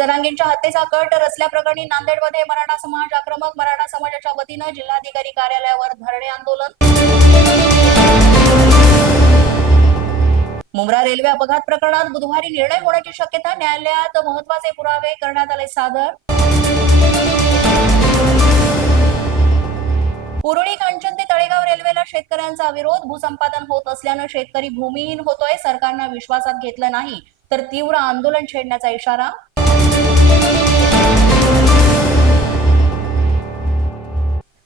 जरांगेंच्या हत्येचा कट रचल्याप्रकरणी नांदेडमध्ये मराठा समाज आक्रमक. मराठा समाजाच्या वतीनं जिल्हाधिकारी कार्यालयावर धरणे आंदोलन. मुंब्रा रेल्वे अपघात प्रकरणात बुधवारी निर्णय होण्याची शक्यता. न्यायालयात महत्त्वाचे पुरावे करण्यात आले सादर. पुरुळी कांचन ते तळेगाव रेल्वेला शेतकऱ्यांचा विरोध. भूसंपादन होत असल्यानं शेतकरी भूमिहीन होतोय. सरकारनं विश्वासात घेतलं नाही तर तीव्र आंदोलन छेडण्याचा इशारा.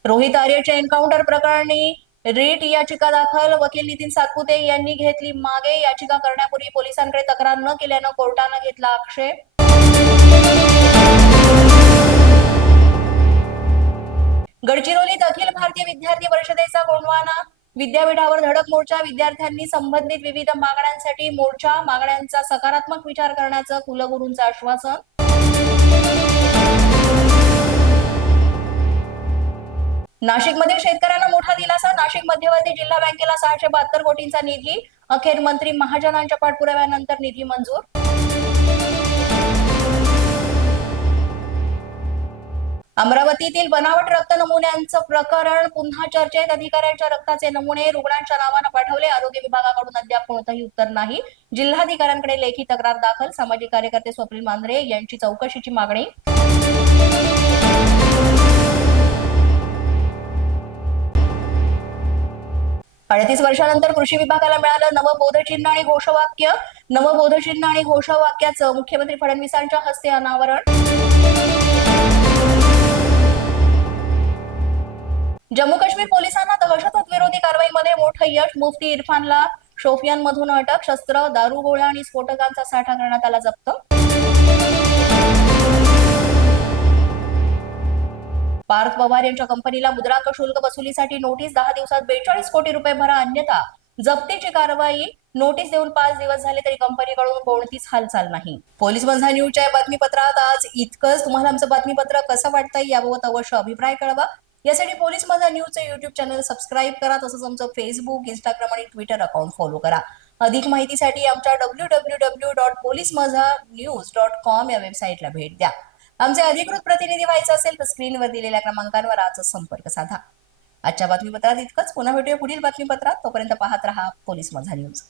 रोहित आर्यच्या एन्काउंटर प्रकरणी रीट याचिका दाखल. वकील नितीन सातपुते यांनी घेतली मागे. याचिका करण्यापूर्वी पोलिसांकडे तक्रार न केल्यानं कोर्टानं घेतला आक्षेप. गडचिरोलीत अखिल भारतीय विद्यार्थी परिषदेचा गोंडवाना. विद्यापीठावर धडक मोर्चा. विद्यार्थ्यांनी संबंधित विविध मागण्यांसाठी मोर्चा. मागण्यांचा सकारात्मक विचार करण्याचं कुलगुरूंचं आश्वासन. नाशिकमध्ये शेतकऱ्यांना मोठा दिलासा. नाशिक मध्यवर्ती जिल्हा बँकेला 672 कोटींचा निधी. अखेर मंत्री महाजनांच्या पाठपुराव्यानंतर निधी मंजूर. अमरावतीतील बनावट रक्त नमुन्यांचं प्रकरण पुन्हा चर्चेत. अधिकाऱ्यांच्या रक्ताचे नमुने रुग्णांच्या नावानं पाठवले. आरोग्य विभागाकडून अद्याप कोणतंही उत्तर नाही. जिल्हाधिकाऱ्यांकडे लेखी तक्रार दाखल. सामाजिक कार्यकर्ते स्वप्नील मांजरे यांची चौकशीची मागणी. 38 वर्षानंतर कृषी विभागाला मिळालं नवबोधचिन्ह आणि घोषवाक्य. नवबोधचिन्ह आणि घोषवाक्याचं मुख्यमंत्री फडणवीसांच्या हस्ते अनावरण. जम्मू काश्मीर पोलिसांना दहशतवाद विरोधी कारवाईमध्ये मोठं यश. मुफ्ती इरफानला शोपियानमधून अटक. शस्त्र, दारुगोळा आणि स्फोटकांचा साठा करण्यात आला जप्त. पार्थ पवार यांच्या कंपनीला मुद्रांक शुल्क वसुलीसाठी नोटीस. 10 दिवसात 42 कोटी रुपये भरा अन्यथा जप्तीची कारवाई. नोटीस देऊन 5 दिवस झाले तरी कंपनीकडून कोणतीच हालचाल नाही. पोलीस माझा न्यूजच्या या बातमीपत्रात आज इतकंच. तुम्हाला आमचं बातमीपत्र कसं वाटतंय याबाबत अवश्य अभिप्राय कळवा. यासाठी पोलीस माझा न्यूजचं युट्यूब चॅनल सबस्क्राईब करा. तसंच आमचं फेसबुक, इंस्टाग्राम आणि ट्विटर अकाउंट फॉलो करा. अधिक माहितीसाठी आमच्या www.policemazhanews.com या वेबसाईटला भेट द्या. आमचे अधिकृत प्रतिनिधी व्हायचं असेल तर स्क्रीनवर दिलेल्या क्रमांकांवर आजच संपर्क साधा. आजच्या बातमीपत्रात इतकंच. पुन्हा भेटूया पुढील बातमीपत्रात. तोपर्यंत पाहत रहा पोलीस माझा न्यूज.